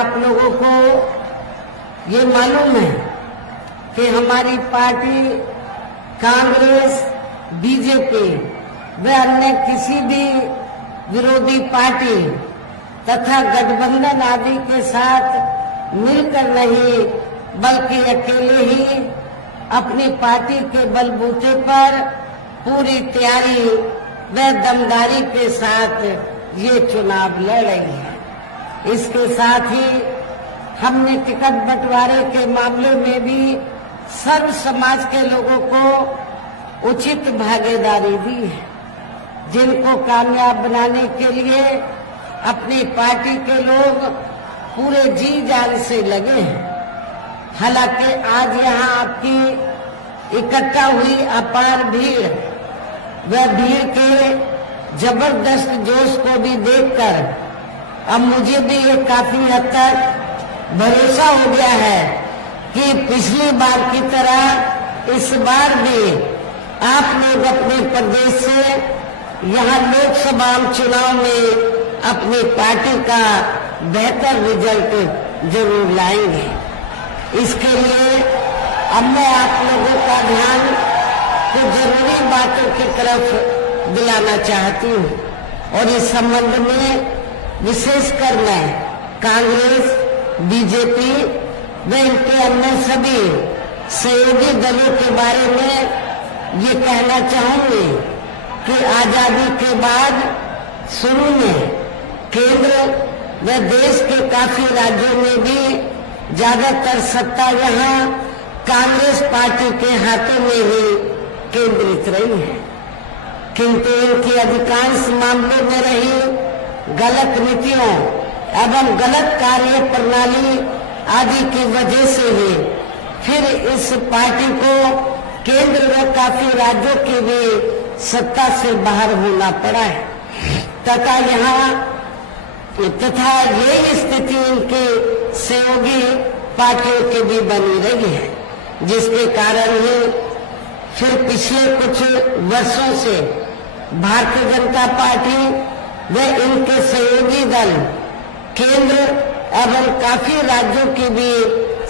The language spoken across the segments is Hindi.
आप लोगों को ये मालूम है कि हमारी पार्टी कांग्रेस, बीजेपी व अन्य किसी भी विरोधी पार्टी तथा गठबंधन आदि के साथ मिलकर नहीं, बल्कि अकेले ही अपनी पार्टी के बलबूते पर पूरी तैयारी व दमदारी के साथ ये चुनाव लड़ रही है। इसके साथ ही हमने टिकट बंटवारे के मामले में भी सर्व समाज के लोगों को उचित भागीदारी दी है, जिनको कामयाब बनाने के लिए अपनी पार्टी के लोग पूरे जी जान से लगे हैं। हालांकि आज यहाँ आपकी इकट्ठा हुई अपार भीड़ व भीड़ के जबरदस्त जोश को भी देखकर अब मुझे भी ये काफी हद तक भरोसा हो गया है कि पिछली बार की तरह इस बार भी आप लोग अपने प्रदेश से यहाँ लोकसभा चुनाव में अपनी पार्टी का बेहतर रिजल्ट जरूर लाएंगे। इसके लिए अब मैं आप लोगों का ध्यान कुछ जरूरी बातों की तरफ दिलाना चाहती हूँ और इस संबंध में विशेषकर मैं कांग्रेस, बीजेपी व इनके अन्य सभी सहयोगी दलों के बारे में ये कहना चाहूंगी कि आजादी के बाद शुरू में केंद्र व देश के काफी राज्यों में भी ज्यादातर सत्ता यहाँ कांग्रेस पार्टी के हाथों में ही केंद्रित रही है, किंतु इनकी अधिकांश मामलों में रही गलत नीतियों एवं गलत कार्य प्रणाली आदि की वजह से ही फिर इस पार्टी को केंद्र व काफी राज्यों की भी सत्ता से बाहर होना पड़ा है तथा ये स्थिति इनकी सहयोगी पार्टियों की भी बनी रही है, जिसके कारण ही फिर पिछले कुछ वर्षों से भारतीय जनता पार्टी व इनके सहयोगी दल केंद्र एवं काफी राज्यों की भी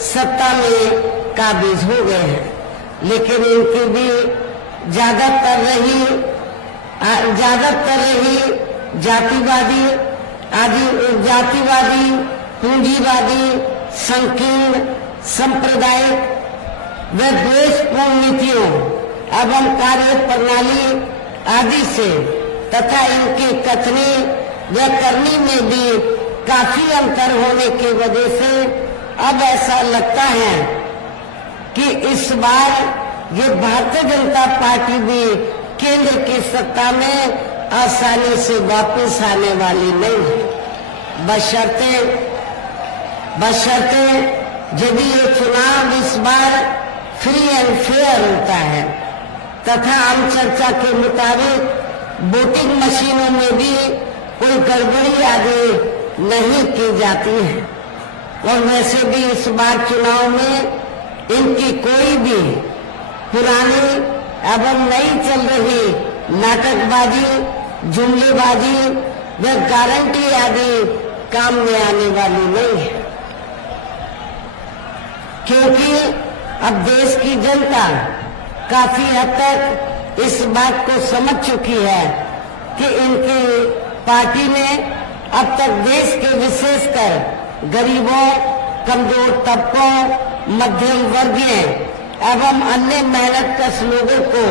सत्ता में काबिज हो गए हैं, लेकिन इनकी भी ज्यादातर रही जातिवादी, पूंजीवादी, संकीर्ण, सांप्रदायिक व द्वेषपूर्ण नीतियों एवं कार्य प्रणाली आदि से तथा इनकी कथनी व करनी में भी काफी अंतर होने की वजह से अब ऐसा लगता है कि इस बार ये भारतीय जनता पार्टी भी केंद्र की सत्ता में आसानी से वापस आने वाली नहीं है, बशर्ते यदि ये चुनाव इस बार फ्री एंड फेयर होता है तथा आम चर्चा के मुताबिक वोटिंग मशीनों में भी कोई गड़बड़ी आदि नहीं की जाती है। और वैसे भी इस बार चुनाव में इनकी कोई भी पुरानी एवं नई चल रही नाटकबाजी, जुमलेबाजी व गारंटी आदि काम में आने वाली नहीं है, क्योंकि अब देश की जनता काफी हद तक इस बात को समझ चुकी है कि इनकी पार्टी ने अब तक देश के विशेषकर गरीबों, कमजोर तबकों, मध्यम वर्गीय एवं अन्य मेहनतकश लोगों को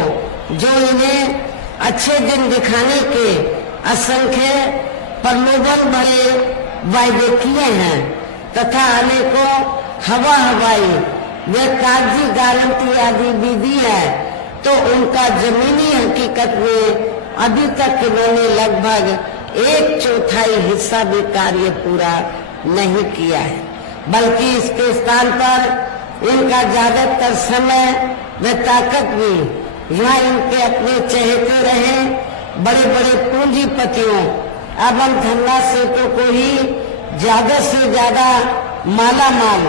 जो इन्हें अच्छे दिन दिखाने के असंख्य प्रलोभन भरे वायदे किए हैं तथा अनेकों हवाई व कागजी गारंटी आदि भी दी है, तो उनका जमीनी हकीकत में अभी तक इन्होंने लगभग 1/4 हिस्सा भी कार्य पूरा नहीं किया है, बल्कि इसके स्थान पर इनका ज्यादातर समय व ताकत भी यहाँ इनके अपने चहेते रहे बड़े बड़े पूंजीपतियों एवं धनराशियों को ही ज्यादा से ज्यादा माला माल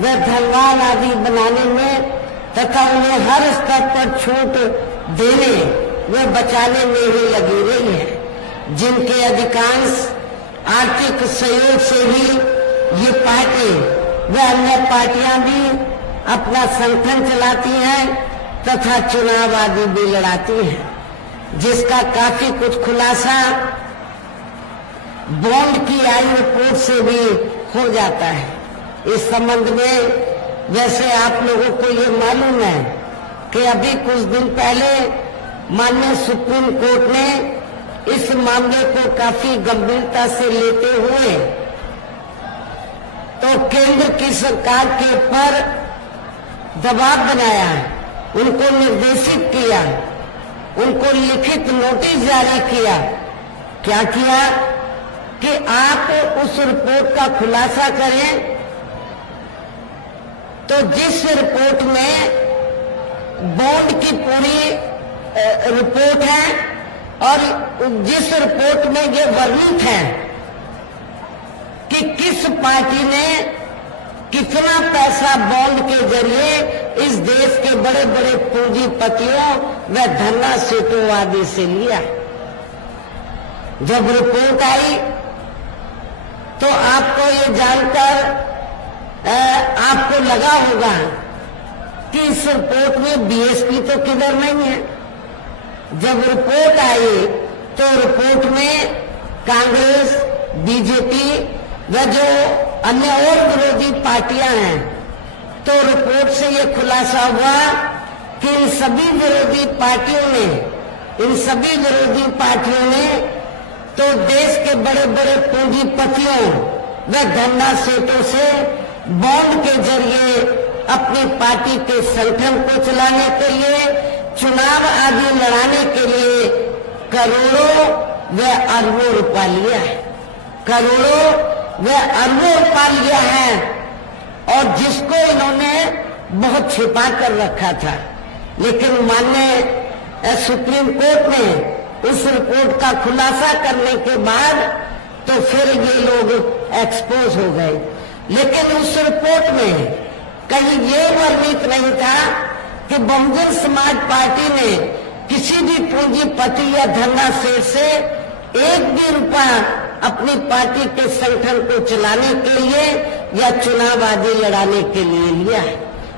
व धनवान आदि बनाने में तथा उन्हें हर स्तर पर छूट देने व बचाने में ही लगी रही है, जिनके अधिकांश आर्थिक सहयोग से ही ये पार्टी व अन्य पार्टियां भी अपना संगठन चलाती हैं तथा चुनाव आदि भी लड़ाती हैं, जिसका काफी कुछ खुलासा बॉन्ड की आई रिपोर्ट से भी हो जाता है। इस संबंध में वैसे आप लोगों को ये मालूम है कि अभी कुछ दिन पहले माननीय सुप्रीम कोर्ट ने इस मामले को काफी गंभीरता से लेते हुए तो केंद्र की सरकार के ऊपर दबाव बनाया, उनको निर्देशित किया, उनको लिखित नोटिस जारी किया। क्या किया कि आप उस रिपोर्ट का खुलासा करें। तो जिस रिपोर्ट में बॉन्ड की पूरी रिपोर्ट है और जिस रिपोर्ट में ये वर्णित है कि किस पार्टी ने कितना पैसा बॉन्ड के जरिए इस देश के बड़े बड़े पूंजीपतियों व धन्ना सेठों आदि से लिया। जब रिपोर्ट आई तो आपको ये जानकर आपको लगा होगा कि इस रिपोर्ट में बीएसपी तो किधर नहीं है। जब रिपोर्ट आई तो रिपोर्ट में कांग्रेस, बीजेपी व जो अन्य और विरोधी पार्टियां हैं, तो रिपोर्ट से ये खुलासा हुआ कि इन सभी विरोधी पार्टियों ने तो देश के बड़े बड़े पूंजीपतियों व धन्ना सेठों से बॉन्ड के जरिए अपनी पार्टी के संगठन को चलाने के लिए, चुनाव आदि लड़ाने के लिए करोड़ों व अरबों रुपया लिया है। करोड़ों व अरबों रुपया लिया है और जिसको इन्होंने बहुत छिपा कर रखा था। लेकिन माननीय सुप्रीम कोर्ट ने उस रिपोर्ट का खुलासा करने के बाद तो फिर ये लोग एक्सपोज हो गए। लेकिन उस रिपोर्ट में कहीं ये वर्णित नहीं था कि बहुजन समाज पार्टी ने किसी भी पूंजीपति या धन्ना सेठ से एक भी रुपया अपनी पार्टी के संगठन को चलाने के लिए या चुनाव आदि लड़ाने के लिए लिया है।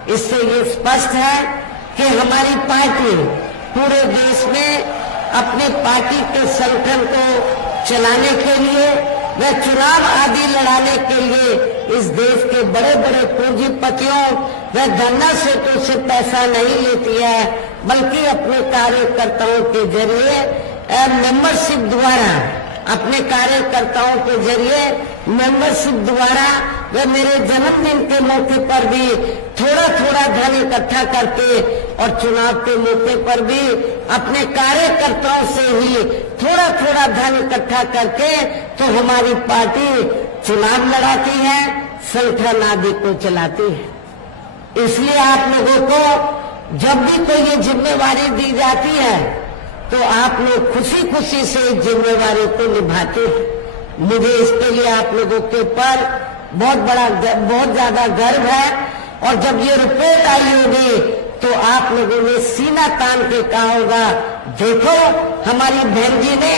इससे ये स्पष्ट है कि हमारी पार्टी पूरे देश में अपनी पार्टी के संगठन को चलाने के लिए व चुनाव आदि लड़ाने के लिए इस देश के बड़े बड़े पूंजीपतियों व धन्ना सेठों से पैसा नहीं लेती है, बल्कि अपने कार्यकर्ताओं के जरिए मेंबरशिप द्वारा व मेरे जन्मदिन के मौके पर भी थोड़ा थोड़ा धन इकट्ठा करके और चुनाव के मौके पर भी अपने कार्यकर्ताओं से ही थोड़ा थोड़ा धन इकट्ठा करके तो हमारी पार्टी चुनाव लड़ाती है, संगठन आदि को चलाती है। इसलिए आप लोगों को जब भी कोई ये जिम्मेवारी दी जाती है तो आप लोग खुशी खुशी से इस जिम्मेवारी को निभाते हैं। मुझे इसके लिए आप लोगों के ऊपर बहुत ज्यादा गर्व है। और जब ये रिपोर्ट आई होगी तो आप लोगों ने सीना तान के कहा होगा, देखो हमारी बहन जी ने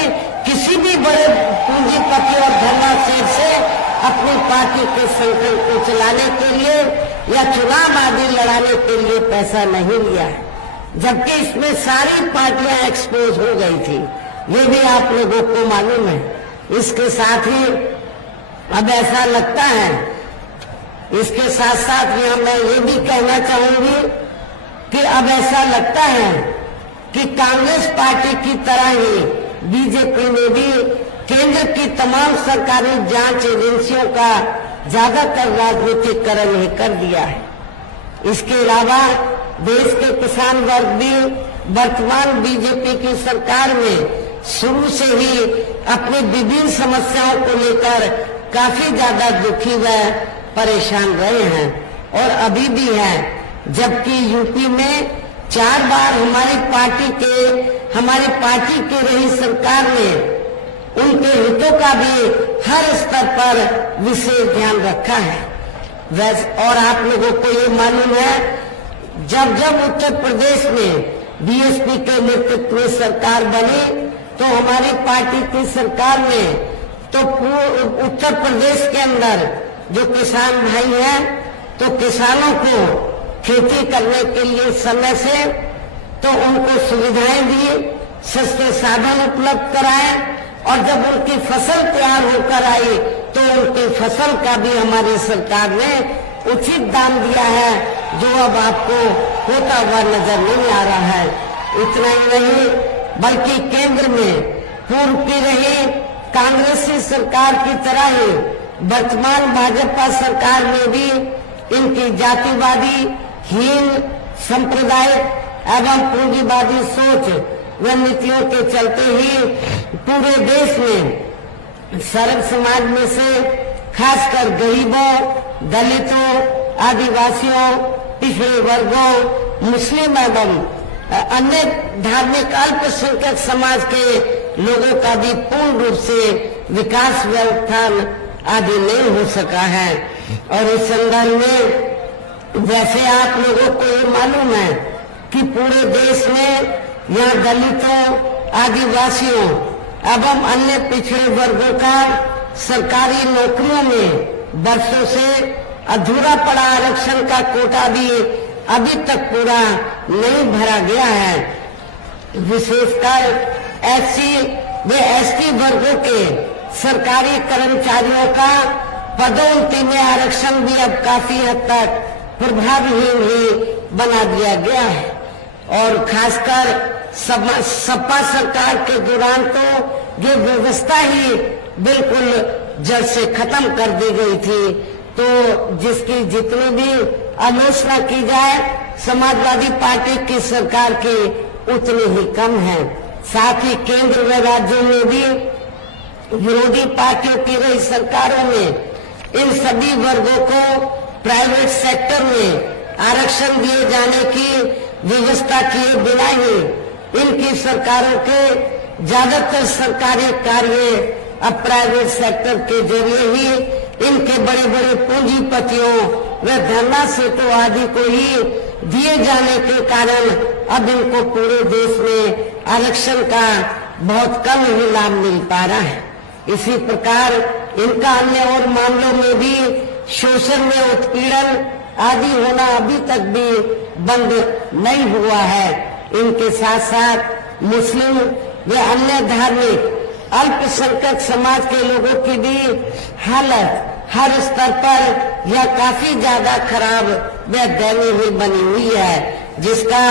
किसी भी बड़े पूंजीपति और धन्ना सेठ से अपनी पार्टी के संगठन को चलाने के लिए या चुनाव आदि लड़ाने के लिए पैसा नहीं लिया है। जबकि इसमें सारी पार्टियां एक्सपोज हो गई थी, ये भी आप लोगों को मालूम है। इसके साथ ही अब ऐसा लगता है, इसके साथ साथ मैं ये भी कहना चाहूंगी कि अब ऐसा लगता है कि कांग्रेस पार्टी की तरह ही बीजेपी ने भी केंद्र की तमाम सरकारी जांच एजेंसियों का ज्यादातर राजनीतिकरण ही कर दिया है। इसके अलावा देश के किसान वर्ग भी वर्तमान बीजेपी की सरकार में शुरू से ही अपनी विभिन्न समस्याओं को लेकर काफी ज्यादा दुखी व परेशान रहे हैं और अभी भी है। जबकि यूपी में 4 बार हमारी पार्टी की रही सरकार ने उनके हितों का भी हर स्तर पर विशेष ध्यान रखा है। और आप लोगों को ये मालूम है, जब उत्तर प्रदेश में बीएसपी के नेतृत्व में सरकार बनी तो हमारी पार्टी की सरकार ने तो उत्तर प्रदेश के अंदर जो किसान भाई हैं, तो किसानों को खेती करने के लिए समय से तो उनको सुविधाएं दी, सस्ते साधन उपलब्ध कराए, और जब उनकी फसल तैयार होकर आई तो उनकी फसल का भी हमारी सरकार ने उचित दाम दिया है, जो अब आपको होता हुआ नजर नहीं आ रहा है। इतना ही नहीं, बल्कि केंद्र में पूर्व की रही कांग्रेसी सरकार की तरह ही वर्तमान भाजपा सरकार में भी इनकी जातिवादी, हीन, सांप्रदायिक एवं पूंजीवादी सोच व नीतियों के चलते ही पूरे देश में सर्व समाज में से खासकर गरीबों, दलितों, आदिवासियों, पिछड़े वर्गों, मुस्लिम एवं अन्य धार्मिक अल्पसंख्यक समाज के लोगों का भी पूर्ण रूप से विकास व उत्थान आदि नहीं हो सका है। और इस संदर्भ में वैसे आप लोगों को ये मालूम है कि पूरे देश में यहाँ दलितों, आदिवासियों एवं अन्य पिछड़े वर्गों का सरकारी नौकरियों में वर्षों से अधूरा पड़ा आरक्षण का कोटा भी अभी तक पूरा नहीं भरा गया है। विशेषकर एससी व एसटी वर्गों के सरकारी कर्मचारियों का पदोन्नति में आरक्षण भी अब काफी हद तक प्रभावहीन ही बना दिया गया है। और खासकर सपा सरकार के दौरान तो ये व्यवस्था ही बिल्कुल जड़ से खत्म कर दी गई थी। तो जिसकी जितनी भी आलोचना की जाए समाजवादी पार्टी की सरकार की उतनी ही कम है। साथ ही केंद्र व राज्यों में भी विरोधी पार्टियों की रही सरकारों में इन सभी वर्गों को प्राइवेट सेक्टर में आरक्षण दिए जाने की व्यवस्था किए बिना ही इनकी सरकारों के ज्यादातर सरकारी कार्य अब प्राइवेट सेक्टर के जरिए ही इनके बड़े बड़े पूंजीपतियों व धरना सेठों आदि को ही दिए जाने के कारण अब इनको पूरे देश में आरक्षण का बहुत कम ही लाभ मिल पा रहा है। इसी प्रकार इनका अन्य और मामलों में भी शोषण में उत्पीड़न आदि होना अभी तक भी बंद नहीं हुआ है। इनके साथ साथ मुस्लिम व अन्य धार्मिक अल्पसंख्यक समाज के लोगों की भी हालत हर स्तर पर यह काफी ज्यादा खराब व दयनीय बनी हुई है, जिसका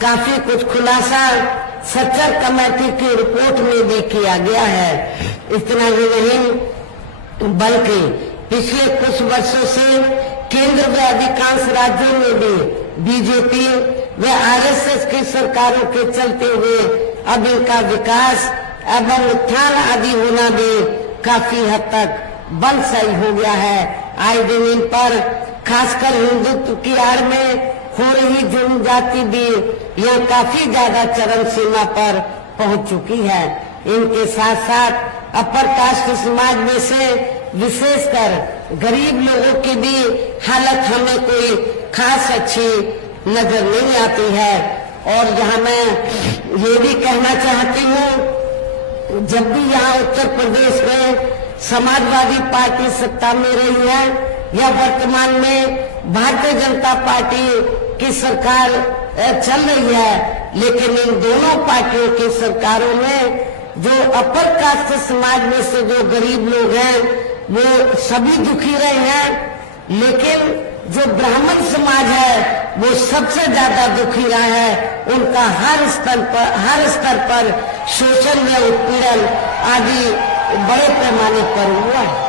काफी कुछ खुलासा सच्चर कमेटी की रिपोर्ट में भी किया गया है। इतना ही नहीं बल्कि पिछले कुछ वर्षों से केंद्र व अधिकांश राज्यों में भी बीजेपी व आरएसएस की सरकारों के चलते हुए अब इनका विकास एवं उत्थान आदि होना भी काफी हद तक बंद सही हो गया है। आए दिन इन पर खासकर हिंदुत्व की आड़ में हो रही जुर्म जाति भी यह काफी ज्यादा चरम सीमा पर पहुंच चुकी है। इनके साथ साथ अपर कास्ट समाज में से विशेषकर गरीब लोगों की भी हालत हमें कोई खास अच्छी नजर नहीं आती है। और यहाँ मैं ये भी कहना चाहती हूँ, जब भी यहाँ उत्तर प्रदेश में समाजवादी पार्टी सत्ता में रही है या वर्तमान में भारतीय जनता पार्टी की सरकार चल रही है, लेकिन इन दोनों पार्टियों की सरकारों में जो अपर कास्ट समाज में से जो गरीब लोग हैं वो सभी दुखी रहे हैं, लेकिन जो ब्राह्मण समाज है वो सबसे ज्यादा दुखी रहा है। उनका हर स्तर पर शोषण व उत्पीड़न आदि बड़े पैमाने पर हुआ है।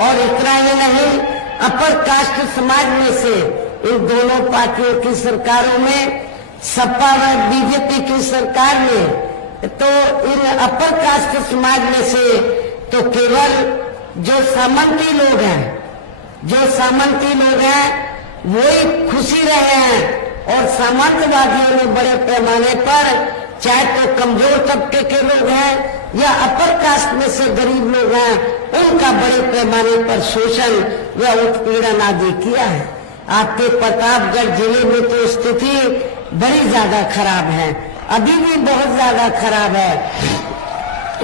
और इतना ही नहीं, अपर कास्ट समाज में से इन दोनों पार्टियों की सरकारों में सपा व बीजेपी की सरकार में तो इन अपर कास्ट समाज में से तो केवल जो सामंती लोग हैं वो ही खुशी रहे हैं। और सामंतवादियों ने बड़े पैमाने पर चाहे तो कमजोर तबके के लोग हैं या अपर कास्ट में से गरीब लोग हैं, उनका बड़े पैमाने पर शोषण व उत्पीड़न आदि किया है। आपके प्रतापगढ़ जिले में तो स्थिति बड़ी ज्यादा खराब है, अभी भी बहुत ज्यादा खराब है।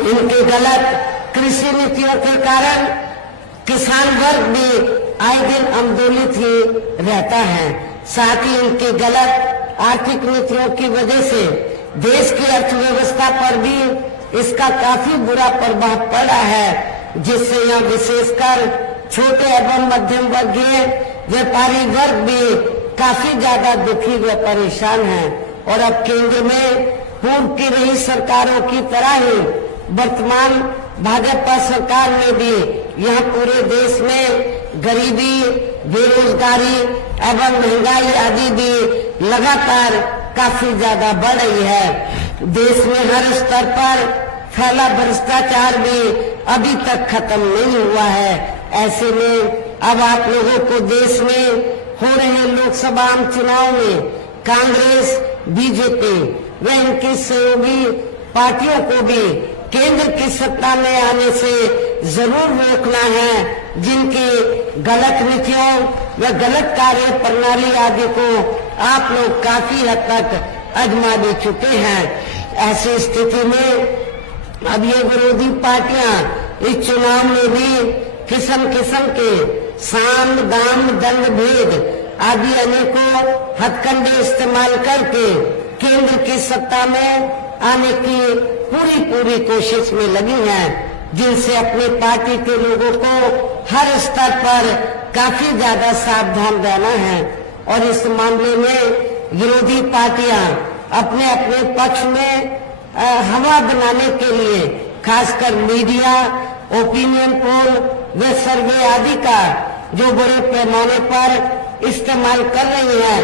इनके गलत कृषि नीतियों के कारण किसान वर्ग भी आए दिन आंदोलित ही रहता है। साथ ही उनके गलत आर्थिक नीतियों की वजह से देश की अर्थव्यवस्था पर भी इसका काफी बुरा प्रभाव पड़ा है, जिससे यहाँ विशेषकर छोटे एवं मध्यम वर्गीय व्यापारी वर्ग भी काफी ज्यादा दुखी व परेशान है। और अब केंद्र में पूर्व की रही सरकारों की तरह ही वर्तमान भाजपा सरकार में भी यहाँ पूरे देश में गरीबी, बेरोजगारी एवं महंगाई आदि भी लगातार काफी ज्यादा बढ़ रही है। देश में हर स्तर पर फैला भ्रष्टाचार भी अभी तक खत्म नहीं हुआ है। ऐसे में अब आप लोगों को देश में हो रहे लोकसभा चुनाव में कांग्रेस, बीजेपी व इनकी सहयोगी पार्टियों को भी केंद्र की सत्ता में आने से जरूर रोकना है, जिनकी गलत नीतियों व गलत कार्य प्रणाली आदि को आप लोग काफी हद तक आजमा भी चुके हैं। ऐसी स्थिति में अब ये विरोधी पार्टियां इस चुनाव में भी किस्म किस्म के साम, दाम, दंड, भेद आदि अनेकों हथकंडे इस्तेमाल करके केंद्र की सत्ता में आने की पूरी कोशिश में लगी हैं, जिनसे अपनी पार्टी के लोगों को हर स्तर पर काफी ज्यादा सावधान रहना है। और इस मामले में विरोधी पार्टियां अपने अपने पक्ष में हवा बनाने के लिए खासकर मीडिया, ओपिनियन पोल व सर्वे आदि का जो बड़े पैमाने पर इस्तेमाल कर रही है,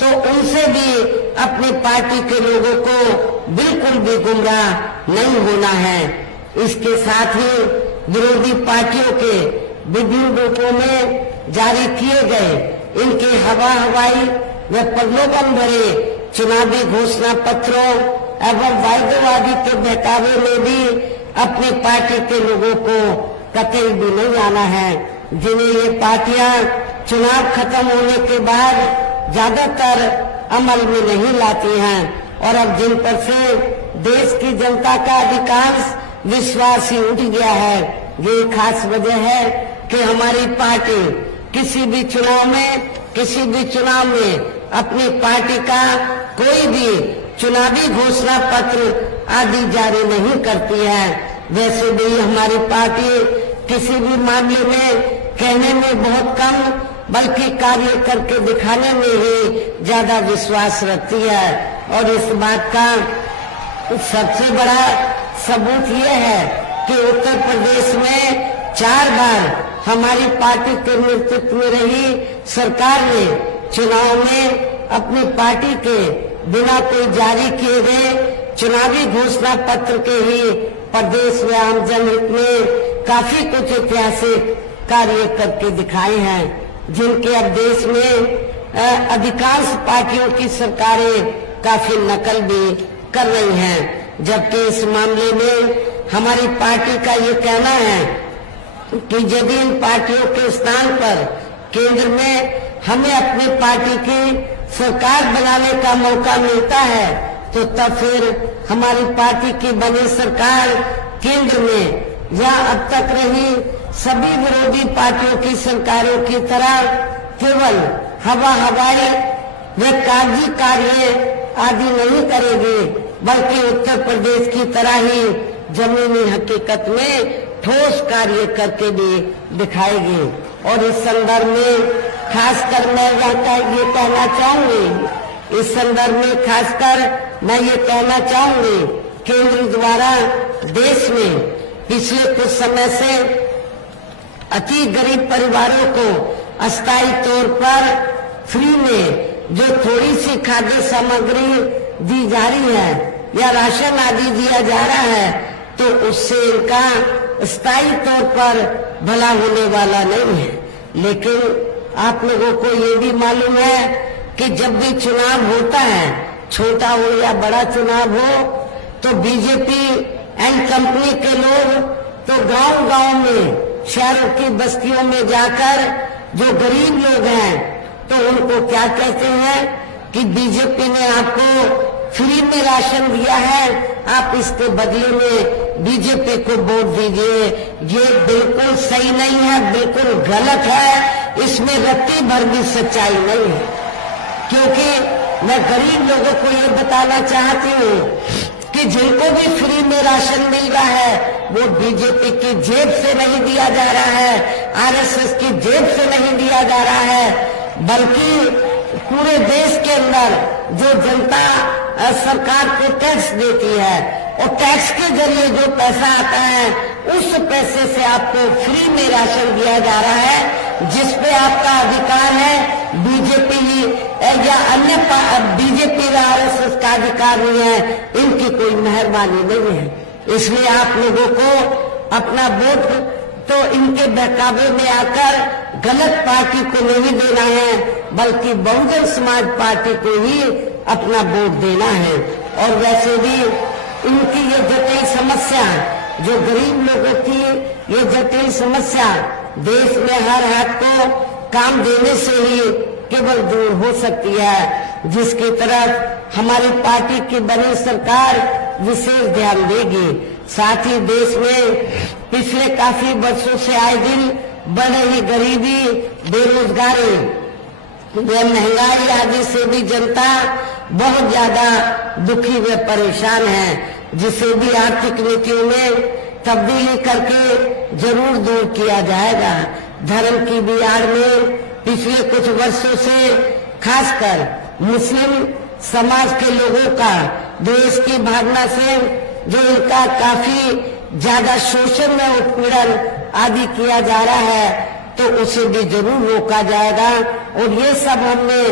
तो उनसे भी अपनी पार्टी के लोगों को बिल्कुल भी गुमराह नहीं होना है। इसके साथ ही विरोधी पार्टियों के विभिन्न रूपों में जारी किए गए इनके हवाई व प्रलोभन भरे चुनावी घोषणा पत्रों एवं वायदेवादी के बहकावे में भी अपनी पार्टी के लोगों को कतई भी नहीं आना है, जिन्हें ये पार्टियां चुनाव खत्म होने के बाद ज्यादातर अमल में नहीं लाती हैं। और अब जिन पर से देश की जनता का अधिकांश विश्वास ही उठ गया है, ये खास वजह है कि हमारी पार्टी किसी भी चुनाव में अपनी पार्टी का कोई भी चुनावी घोषणा पत्र आदि जारी नहीं करती है। वैसे भी हमारी पार्टी किसी भी मामले में कहने में बहुत कम बल्कि कार्य करके दिखाने में ही ज्यादा विश्वास रखती है। और इस बात का सबसे बड़ा सबूत ये है कि उत्तर प्रदेश में 4 बार हमारी पार्टी के नेतृत्व में रही सरकार ने चुनाव में अपनी पार्टी के बिना कोई जारी किए गए चुनावी घोषणा पत्र के ही प्रदेश व आम जनहित में काफी कुछ ऐतिहासिक कार्य करके दिखाए हैं, जिनके अब देश में अधिकांश पार्टियों की सरकारें काफी नकल भी कर रही हैं। जबकि इस मामले में हमारी पार्टी का ये कहना है कि यदि इन पार्टियों के स्थान पर केंद्र में हमें अपनी पार्टी की सरकार बनाने का मौका मिलता है, तो तब फिर हमारी पार्टी की बनी सरकार केंद्र में या अब तक रही सभी विरोधी पार्टियों की सरकारों की तरह केवल हवाई व कागजी कार्य आदि नहीं करेगी, बल्कि उत्तर प्रदेश की तरह ही जमीनी हकीकत में ठोस कार्य करके भी दिखाएगी। और इस संदर्भ में खासकर मैं ये कहना चाहूंगी, इस संदर्भ में खासकर मैं ये कहना चाहूंगी, केंद्र द्वारा देश में पिछले कुछ समय से अति गरीब परिवारों को अस्थायी तौर पर फ्री में जो थोड़ी सी खाद्य सामग्री दी जा रही है या राशन आदि दिया जा रहा है, तो उससे इनका स्थायी तौर पर भला होने वाला नहीं है। लेकिन आप लोगों को ये भी मालूम है कि जब भी चुनाव होता है, छोटा हो या बड़ा चुनाव हो, तो बीजेपी एंड कंपनी के लोग तो गांव-गांव में, शहरों की बस्तियों में जाकर जो गरीब लोग हैं, तो उनको क्या कहते हैं कि बीजेपी ने आपको फ्री में राशन दिया है, आप इसके बदले में बीजेपी को वोट दीजिए। ये बिल्कुल सही नहीं है, बिल्कुल गलत है, इसमें रत्ती भर भी सच्चाई नहीं है। क्योंकि मैं गरीब लोगों को ये बताना चाहती हूँ कि जिनको भी फ्री में राशन मिल रहा है वो बीजेपी की जेब से नहीं दिया जा रहा है, आरएसएस की जेब से नहीं दिया जा रहा है, बल्कि पूरे देश के अंदर जो जनता सरकार को टैक्स देती है और टैक्स के जरिए जो पैसा आता है उस पैसे से आपको फ्री में राशन दिया जा रहा है, जिसपे आपका अधिकार है। बीजेपी या अन्य बीजेपी या आरएसएस का अधिकार नहीं है, इनकी कोई मेहरबानी नहीं है। इसलिए आप लोगों को अपना वोट तो इनके बहकावे में आकर गलत पार्टी को नहीं देना है, बल्कि बहुजन समाज पार्टी को ही अपना वोट देना है। और वैसे भी इनकी ये जटिल समस्या, जो गरीब लोगों की ये जटिल समस्या देश में हर हाथ को काम देने से ही केवल दूर हो सकती है, जिसकी तरफ हमारी पार्टी की बनी सरकार विशेष ध्यान देगी। साथ ही देश में पिछले काफी वर्षों से आए दिन बढ़ रही गरीबी, बेरोजगारी व महंगाई आदि से भी जनता बहुत ज्यादा दुखी व परेशान है, जिसे भी आर्थिक नीतियों में तब्दीली करके जरूर दूर किया जाएगा। धर्म की भी आड़ में पिछले कुछ वर्षों से खासकर मुस्लिम समाज के लोगों का देश की भावना से जो इनका काफी ज्यादा शोषण में उत्पीड़न आदि किया जा रहा है, तो उसे भी जरूर रोका जाएगा। और ये सब हमने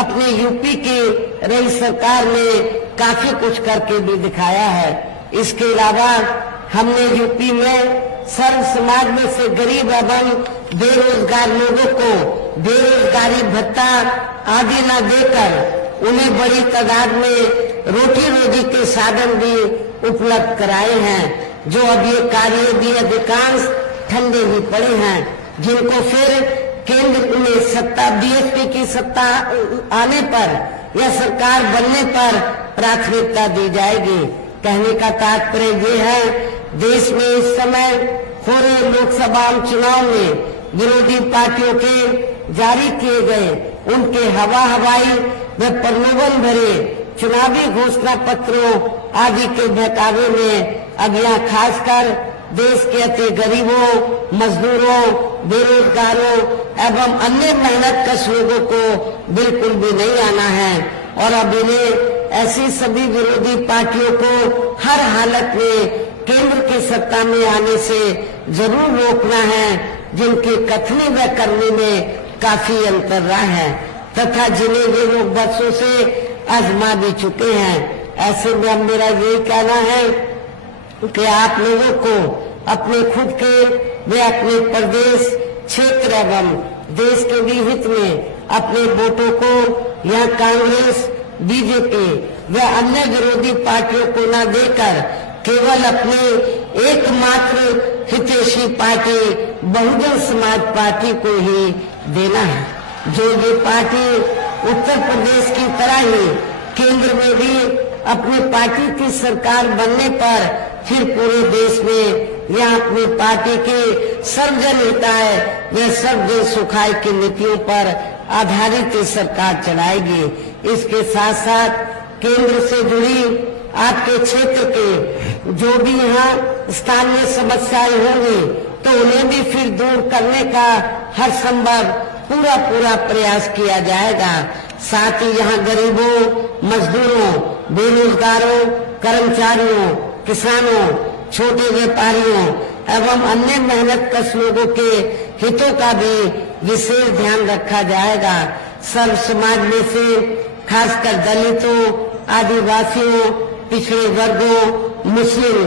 अपने यूपी की रही सरकार में काफी कुछ करके भी दिखाया है। इसके अलावा हमने यूपी में सर्व समाज में से गरीब एवं बेरोजगार लोगों को बेरोजगारी भत्ता आदि न देकर उन्हें बड़ी तादाद में रोटी रोजी के साधन भी उपलब्ध कराए हैं, जो अब ये कार्य भी अधिकांश ठंडे ही पड़े हैं, जिनको फिर केंद्र में सत्ता बीएसपी की सत्ता आने पर या सरकार बनने पर प्राथमिकता दी जाएगी। कहने का तात्पर्य ये है, देश में इस समय हो रहे लोकसभा चुनाव में विरोधी पार्टियों के जारी किए गए उनके हवाई व प्रलोभन भरे चुनावी घोषणा पत्रों आदि के बहकावे में अब यहाँ खासकर देश के अति गरीबों, मजदूरों, बेरोजगारों एवं अन्य मेहनतकश लोगों को बिल्कुल भी नहीं आना है। और अब इन्हें ऐसी सभी विरोधी पार्टियों को हर हालत में केंद्र की सत्ता में आने से जरूर रोकना है, जिनकी कथनी व करने में काफी अंतर रहा है तथा जिन्हें वे लोग वर्षों से आजमा भी चुके हैं। ऐसे में अब मेरा यही कहना है कि आप लोगों को अपने खुद के व अपने प्रदेश, क्षेत्र एवं देश के भी हित में अपने वोटों को या कांग्रेस, बीजेपी व अन्य विरोधी पार्टियों को न देकर केवल अपने एकमात्र हितैषी पार्टी बहुजन समाज पार्टी को ही देना है, जो ये पार्टी उत्तर प्रदेश की तरह ही केंद्र में भी अपनी पार्टी की सरकार बनने पर फिर पूरे देश में या अपनी पार्टी के सर्वजन हिताय व सर्वजन सुखाय की नीतियों पर आधारित सरकार चलाएगी। इसके साथ साथ केंद्र से जुड़ी आपके क्षेत्र के जो भी यहाँ स्थानीय समस्याएं होंगी तो उन्हें भी फिर दूर करने का हर संभव पूरा प्रयास किया जाएगा। साथ ही यहाँ गरीबों, मजदूरों, बेरोजगारों, कर्मचारियों, किसानों, छोटे व्यापारियों एवं अन्य मेहनतकश लोगों के हितों का भी विशेष ध्यान रखा जाएगा। सर्व समाज में से खासकर दलितों, आदिवासियों, पिछड़े वर्गों, मुस्लिम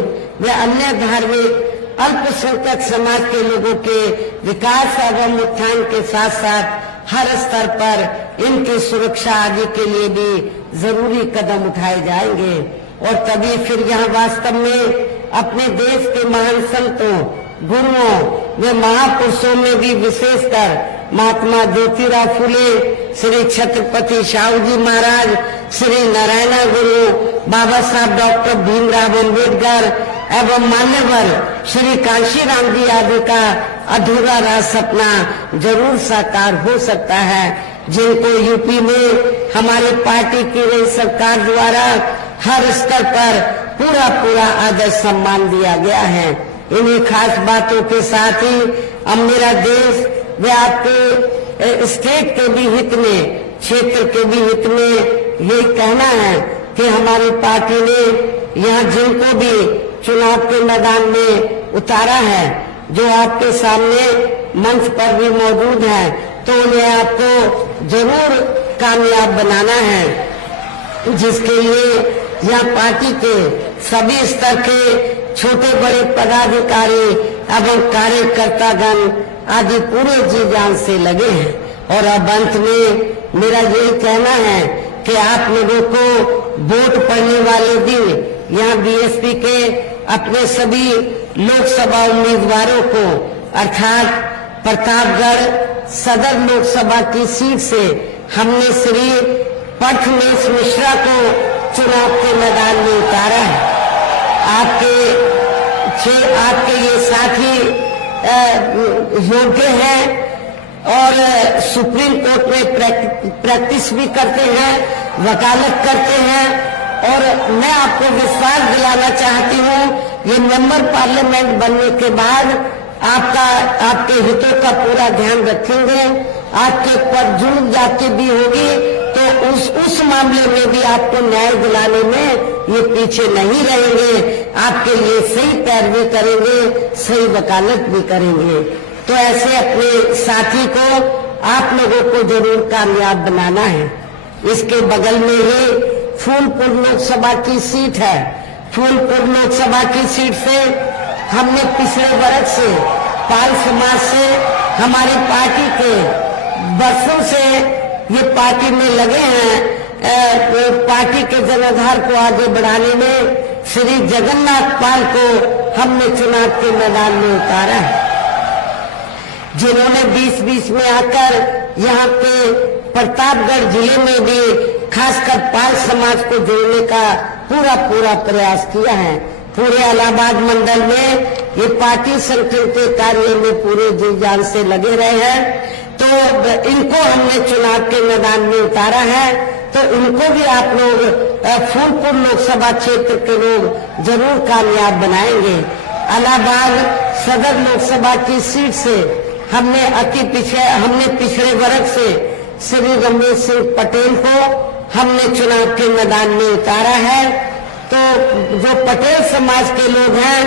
व अन्य धार्मिक अल्पसंख्यक समाज के लोगों के विकास एवं उत्थान के साथ साथ हर स्तर पर इनकी सुरक्षा आदि के लिए भी जरूरी कदम उठाए जाएंगे। और तभी फिर यहाँ वास्तव में अपने देश के महान संतों, गुरुओं व महापुरुषों में भी विशेषकर महात्मा ज्योतिराव फुले, श्री छत्रपति शाहू जी महाराज, श्री नारायण गुरु बाबा साहब डॉक्टर भीमराव अम्बेडकर एवं मान्यवर श्री कांशीराम जी आदि का अधूरा रहा सपना जरूर साकार हो सकता है, जिनको यूपी में हमारी पार्टी की नई सरकार द्वारा हर स्तर पर पूरा पूरा आदर सम्मान दिया गया है। इन्हीं खास बातों के साथ ही अब मेरा देश व आपके स्टेट के भी हित में, क्षेत्र के भी हित में यही कहना है कि हमारी पार्टी ने यहाँ जिनको भी चुनाव के मैदान में उतारा है, जो आपके सामने मंच पर भी मौजूद है, तो उन्हें आपको जरूर कामयाब बनाना है, जिसके लिए यहाँ पार्टी के सभी स्तर के छोटे बड़े पदाधिकारी एवं कार्यकर्तागण आदि पूरे जी जान से लगे हैं। और अब अंत में मेरा यही कहना है कि आप लोगों को वोट पड़ने वाले दिन यहाँ बीएसपी के अपने सभी लोकसभा उम्मीदवारों को अर्थात प्रतापगढ़ सदर लोकसभा की सीट से हमने श्री प्रथमेश मिश्रा को चुनाव के मैदान में उतारा है। आपके ये साथी योग्य हैं और सुप्रीम कोर्ट में प्रैक्टिस भी करते हैं, वकालत करते हैं, और मैं आपको विश्वास दिलाना चाहती हूँ ये मेंबर पार्लियामेंट बनने के बाद आपके हितों का पूरा ध्यान रखेंगे। आपके ऊपर जुल्म जाति भी होगी तो उस मामले में भी आपको न्याय दिलाने में ये पीछे नहीं रहेंगे, आपके लिए सही पैरवी करेंगे, सही वकालत भी करेंगे। तो ऐसे अपने साथी को आप लोगों को जरूर कामयाब बनाना है। इसके बगल में ही फूलपुर लोकसभा की सीट है। फूलपुर लोकसभा की सीट से हमने पिछले वर्ष से पाल समाज से हमारी पार्टी के वर्षों से ये पार्टी में लगे हैं। पार्टी के जनाधार को आगे बढ़ाने में श्री जगन्नाथ पाल को हमने चुनाव के मैदान में उतारा है, जिन्होंने 2020 में आकर यहाँ पे प्रतापगढ़ जिले में भी खासकर पाल समाज को जोड़ने का पूरा प्रयास किया है। पूरे इलाहाबाद मंडल में ये पार्टी संगठन के कार्य में पूरे जी जान से लगे रहे हैं। तो इनको हमने चुनाव के मैदान में उतारा है, तो इनको भी आप लोग फूलपुर लोकसभा क्षेत्र के लोग जरूर कामयाब बनाएंगे। इलाहाबाद सदर लोकसभा की सीट से हमने पिछले वर्ष से श्री रमेश सिंह पटेल को हमने चुनाव के मैदान में उतारा है। तो जो पटेल समाज के लोग हैं,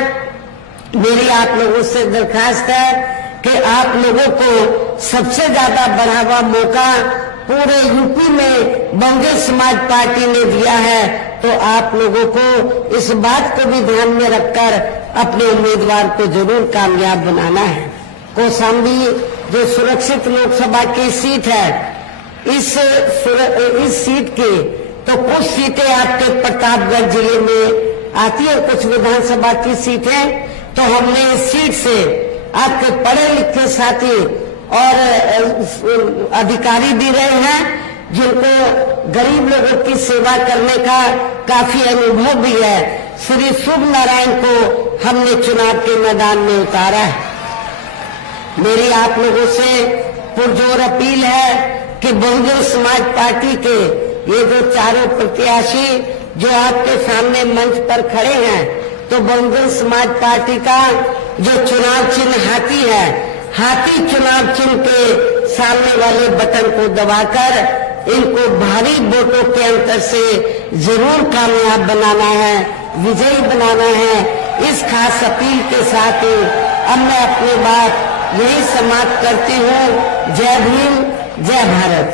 मेरी आप लोगों से दरखास्त है कि आप लोगों को सबसे ज्यादा बढ़ावा मौका पूरे यूपी में बंगे समाज पार्टी ने दिया है, तो आप लोगों को इस बात को भी ध्यान में रखकर अपने उम्मीदवार को जरूर कामयाब बनाना है। कौशाम्बी जो सुरक्षित लोकसभा की सीट है, इस सीट की तो कुछ सीटें आपके प्रतापगढ़ जिले में आती है, कुछ विधानसभा की सीटें, तो हमने इस सीट से आपके पढ़े लिखे साथी और अधिकारी भी रहे हैं, जिनको गरीब लोगों की सेवा करने का काफी अनुभव भी है। श्री शुभ नारायण को हमने चुनाव के मैदान में उतारा है। मेरी आप लोगों से पुरजोर अपील है कि बहुजन समाज पार्टी के ये जो चारों प्रत्याशी जो आपके सामने मंच पर खड़े हैं, तो बहुजन समाज पार्टी का जो चुनाव चिन्ह हाथी है, हाथी चुनाव चिन्ह के सामने वाले बटन को दबाकर इनको भारी वोटों के अंतर से जरूर कामयाब बनाना है, विजयी बनाना है। इस खास अपील के साथ अब मैं अपनी बात यही समाप्त करती हूँ। जय भीम, जय भारत।